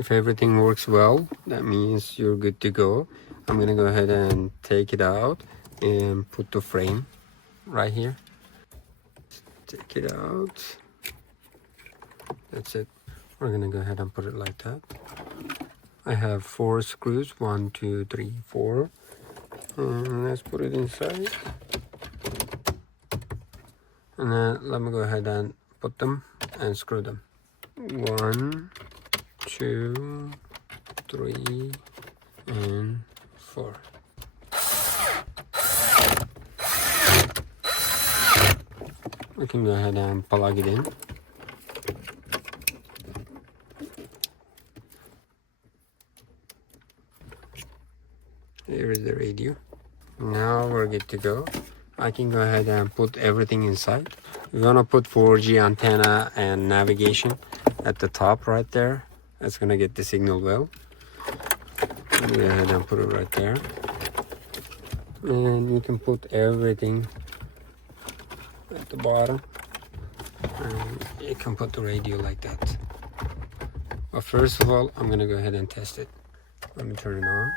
If everything works well, that means you're good to go. I'm gonna go ahead and take it out and put the frame right here. Take it out. That's it. We're gonna go ahead and put it like that. I have 4 screws, 1, 2, 3, 4. And let's put it inside. And then let me go ahead and put them and screw them. 1, 2, 3, and 4. We can go ahead and plug it in. Here is the radio. Now we're good to go. I can go ahead and put everything inside. We want to put 4G antenna and navigation at the top right there. That's gonna get the signal well. Go ahead and put it right there. And you can put everything at the bottom. And you can put the radio like that. But first of all, I'm gonna go ahead and test it. Let me turn it on.